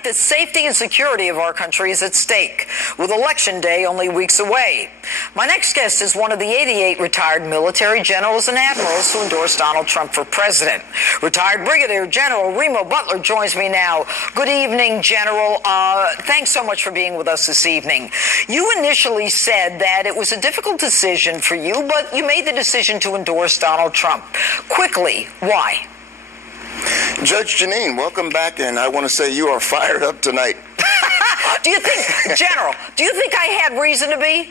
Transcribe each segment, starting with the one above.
The safety and security of our country is at stake, with Election Day only weeks away. My next guest is one of the 88 retired military generals and admirals who endorsed Donald Trump for president. Retired Brigadier General Remo Butler joins me now. Good evening, General. Thanks so much for being with us this evening. You initially said that it was a difficult decision for you, but you made the decision to endorse Donald Trump. Quickly, why? Judge Janine, welcome back, and I want to say you are fired up tonight. Do you think, General, do you think I had reason to be?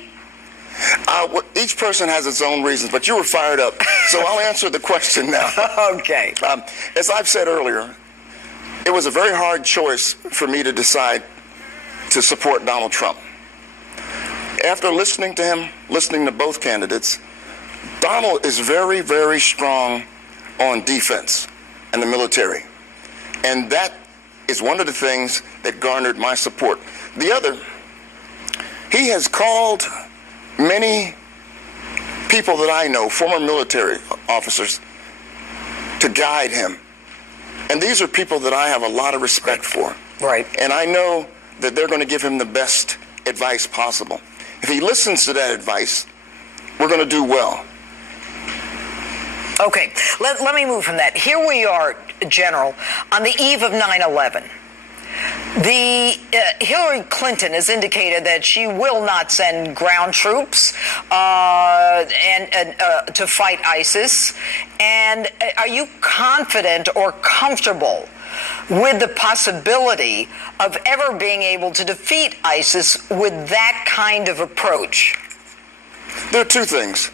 Each person has its own reasons, but you were fired up, so I'll answer the question now. Okay. As I've said earlier, it was a very hard choice for me to decide to support Donald Trump. After listening to him, listening to both candidates, Donald is very, very strong on defense and the military. And that is one of the things that garnered my support. The other, he has called many people that I know, former military officers, to guide him. And these are people that I have a lot of respect for. Right. And I know that they're going to give him the best advice possible. If he listens to that advice, we're going to do well. Okay, let me move from that. Here we are, General, on the eve of 9/11. Hillary Clinton has indicated that she will not send ground troops to fight ISIS. And are you confident or comfortable with the possibility of ever being able to defeat ISIS with that kind of approach? There are two things.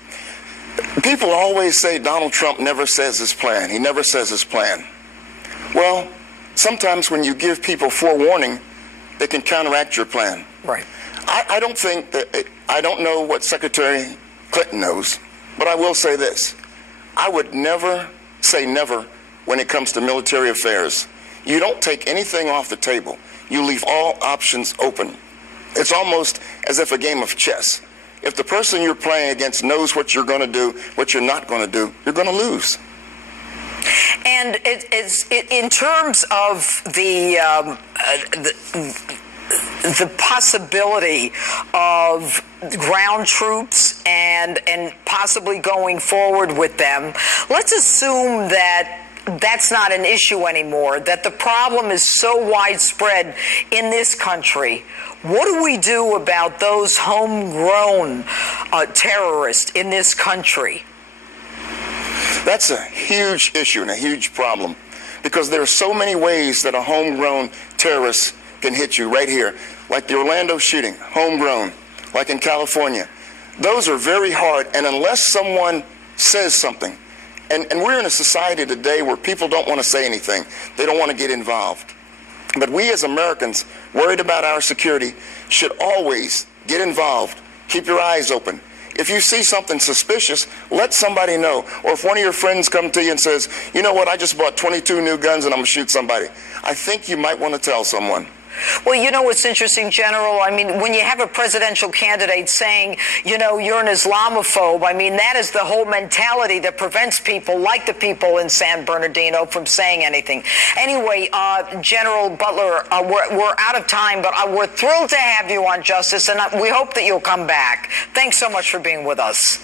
People always say Donald Trump never says his plan. He never says his plan. Well, sometimes when you give people forewarning, they can counteract your plan. Right. I don't think that, I don't know what Secretary Clinton knows, but I will say this. I would never say never when it comes to military affairs. You don't take anything off the table. You leave all options open. It's almost as if a game of chess. If the person you're playing against knows what you're going to do, what you're not going to do, you're going to lose. And in terms of the possibility of ground troops and possibly going forward with them, let's assume that that's not an issue anymore, that the problem is so widespread in this country. What do we do about those homegrown terrorists in this country? That's a huge issue and a huge problem, because there are so many ways that a homegrown terrorist can hit you right here, like the Orlando shooting, homegrown, like in California. Those are very hard, and unless someone says something, and we're in a society today where people don't want to say anything. They don't want to get involved. But we as Americans, worried about our security, should always get involved. Keep your eyes open. If you see something suspicious, let somebody know. Or if one of your friends come to you and says, you know what, I just bought 22 new guns and I'm going to shoot somebody, I think you might want to tell someone. Well, you know what's interesting, General? I mean, when you have a presidential candidate saying, you know, you're an Islamophobe, I mean, that is the whole mentality that prevents people like the people in San Bernardino from saying anything. Anyway, General Butler, we're out of time, but we're thrilled to have you on, Justice, and we hope that you'll come back. Thanks so much for being with us.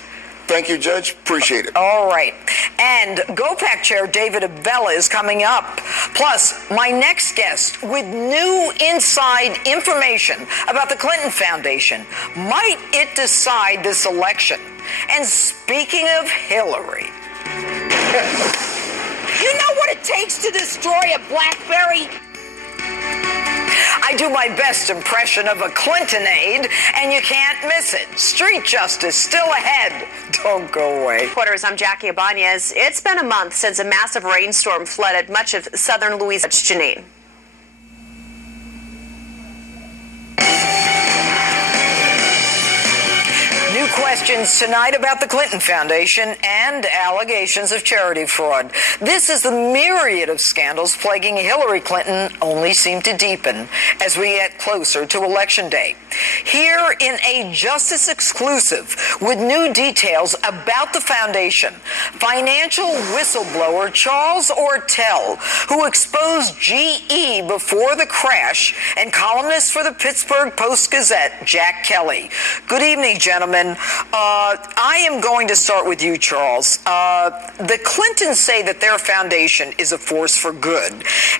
Thank you, Judge. Appreciate it. All right. And GOPAC Chair David Abella is coming up. Plus, my next guest with new inside information about the Clinton Foundation. Might it decide this election? And speaking of Hillary, you know what it takes to destroy a BlackBerry? I do my best impression of a Clinton aide, and you can't miss it. Street justice still ahead. Don't go away. Reporters, I'm Jackie Ibanez. It's been a month since a massive rainstorm flooded much of southern Louisiana. Janine. New questions tonight about the Clinton Foundation and allegations of charity fraud. This is the myriad of scandals plaguing Hillary Clinton only seem to deepen as we get closer to Election Day. Here in a Justice exclusive with new details about the foundation, financial whistleblower Charles Ortel, who exposed GE before the crash, and columnist for the Pittsburgh Post-Gazette, Jack Kelly. Good evening, gentlemen. I am going to start with you, Charles. The Clintons say that their foundation is a force for good.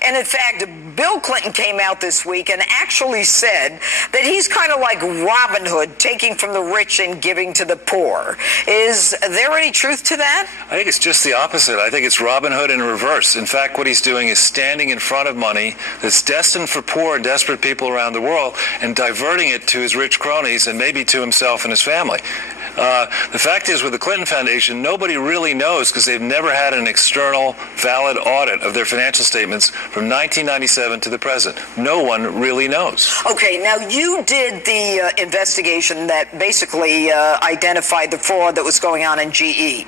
And in fact, Bill Clinton came out this week and actually said that he's kind of like Robin Hood, taking from the rich and giving to the poor. Is there any truth to that? I think it's just the opposite. I think it's Robin Hood in reverse. In fact, what he's doing is standing in front of money that's destined for poor and desperate people around the world and diverting it to his rich cronies and maybe to himself and his family. The fact is, with the Clinton Foundation, nobody really knows because they've never had an external, valid audit of their financial statements from 1997 to the present. No one really knows. Okay, now you did the investigation that basically identified the fraud that was going on in GE.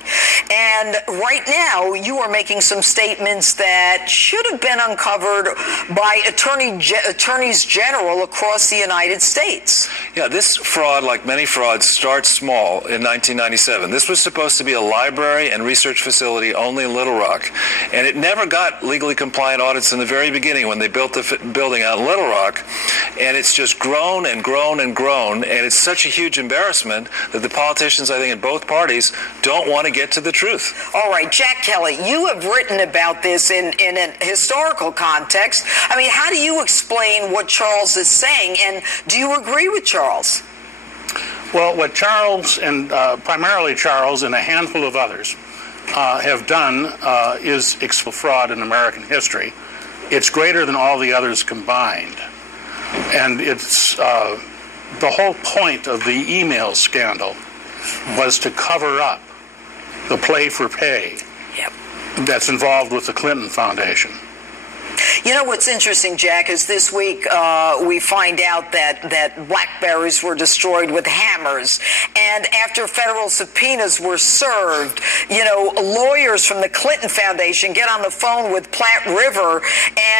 And right now, you are making some statements that should have been uncovered by attorneys general across the United States. Yeah, this fraud, like many frauds, starts small in 1997. This was supposed to be a library and research facility only in Little Rock, and it never got legally compliant audits in the very beginning when they built the building out in Little Rock, and it's just grown and grown and grown, and it's such a huge embarrassment that the politicians, I think, in both parties don't want to get to the truth. All right, Jack Kelly, you have written about this in an historical context. I mean, how do you explain what Charles is saying, and do you agree with Charles? Well, what Charles, and primarily Charles and a handful of others, have done is expose fraud in American history. It's greater than all the others combined. And it's the whole point of the email scandal was to cover up the play for pay that's involved with the Clinton Foundation. You know what's interesting, Jack, is this week we find out that BlackBerries were destroyed with hammers. And after federal subpoenas were served, you know, lawyers from the Clinton Foundation get on the phone with Platte River.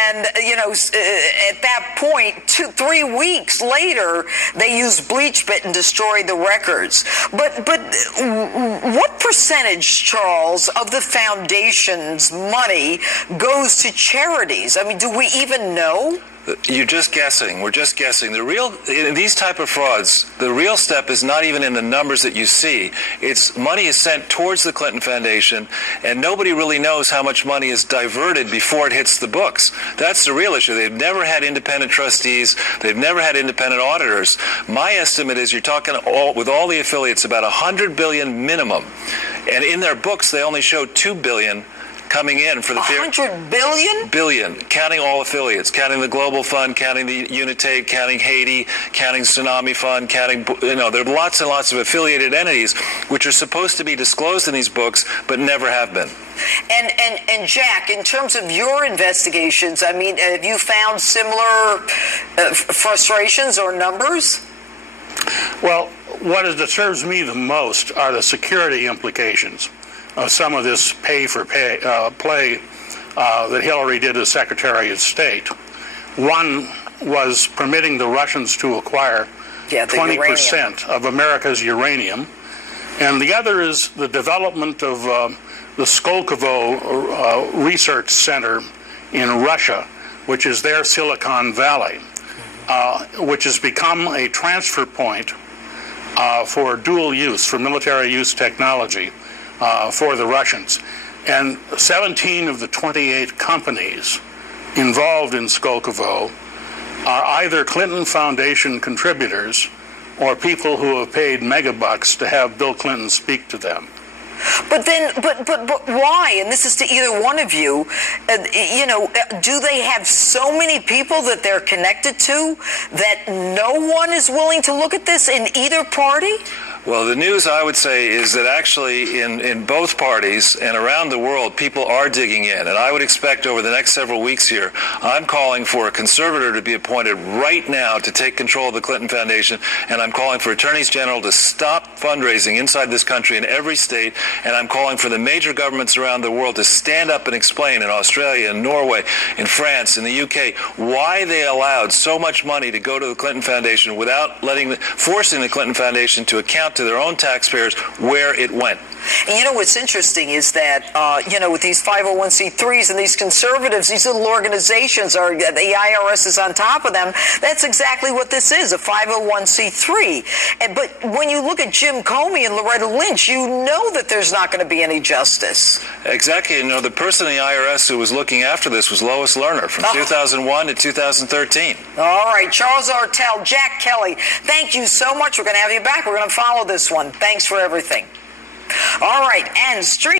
And, you know, at that point, 3 weeks later, they used BleachBit and destroyed the records. But what percentage, Charles, of the foundation's money goes to charities? I mean, do we even know? You're just guessing. We're just guessing. In these type of frauds, the real step is not even in the numbers that you see. It's money is sent towards the Clinton Foundation, and nobody really knows how much money is diverted before it hits the books. That's the real issue. They've never had independent trustees. They've never had independent auditors. My estimate is you're talking with all the affiliates about $100 billion minimum, and in their books they only show $2 billion coming in for the $100 billion? Billion, counting all affiliates, counting the Global Fund, counting the Unitate, counting Haiti, counting Tsunami Fund, counting, you know, there are lots and lots of affiliated entities which are supposed to be disclosed in these books but never have been. And Jack, in terms of your investigations, I mean, have you found similar frustrations or numbers? Well, what disturbs me the most are the security implications of some of this play that Hillary did as Secretary of State. One was permitting the Russians to acquire 20% of America's uranium, and the other is the development of the Skolkovo Research Center in Russia, which is their Silicon Valley, which has become a transfer point for dual use, for military use technology, for the Russians. And 17 of the 28 companies involved in Skolkovo are either Clinton Foundation contributors or people who have paid megabucks to have Bill Clinton speak to them. But why? And this is to either one of you. You know, do they have so many people that they're connected to that no one is willing to look at this in either party? Well, the news, I would say, is that actually in both parties and around the world, people are digging in. And I would expect over the next several weeks here, I'm calling for a conservator to be appointed right now to take control of the Clinton Foundation, and I'm calling for attorneys general to stop fundraising inside this country in every state, and I'm calling for the major governments around the world to stand up and explain in Australia, in Norway, in France, in the UK, why they allowed so much money to go to the Clinton Foundation without forcing the Clinton Foundation to account to their own taxpayers where it went. And you know what's interesting is that, with these 501c3s and these conservatives, these little organizations, the IRS is on top of them. That's exactly what this is, a 501c3. But when you look at Jim Comey and Loretta Lynch, you know that there's not going to be any justice. Exactly. The person in the IRS who was looking after this was Lois Lerner from 2001 to 2013. All right. Charles Ortel, Jack Kelly, thank you so much. We're going to have you back. We're going to follow this one. Thanks for everything. All right, and Street.